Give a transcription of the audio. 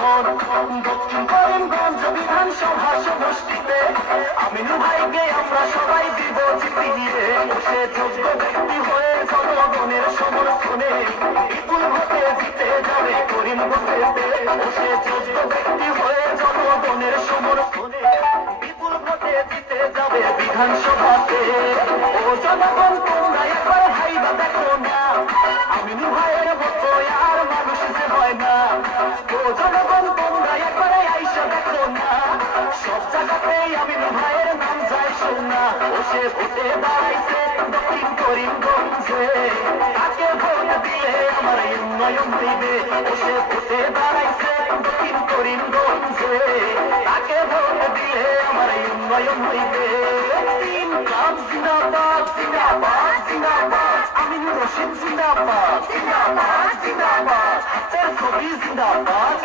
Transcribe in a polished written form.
এখন দক্ষিণ করিমগঞ্জ বিধানসভা সমষ্টিতে আমিনুল ভাইকে আমরা সবাই দিব জিতিয়ে। সে যোগ্য ব্যক্তি হয়ে জনগণের সমর্থনে বিপুল ভোটে জিতে যাবে করিমগঞ্জেতে। সে যোগ্য ব্যক্তি হয়ে জনগণের সমর্থনে বিপুল ভোটে জিতে যাবে বিধানসভাতে। ও জনগণ তোমরা একবার ভাইবা দেখো না, আমিনুল ভাইয়ের মতো আর মানুষ যে হয় না। ও জনগণ তোমরা একবার আইসা দেখো না, সব জায়গাতেই আমিনুল ভাইয়ের নাম যায় শোনা। ও সে ভোটে দাঁড়াইছে দক্ষিণ করিমগঞ্জে, তাকে ভোট দিলে আমার উন্নয়ন হইবে। ও সে ভোটে দাঁড়াইছে দক্ষিণ করিমগঞ্জে, তাকে ভোট দিলে আমার উন্নয়ন হইবে। ইনকাম জিন্দাবাদ জিন্দাবাদ জিন্দাবাদ, আমিনুর রশিদ জিন্দাবাদ জিন্দাবাদ জিন্দাবাদ, হাতের ছবি জিন্দাবাদ।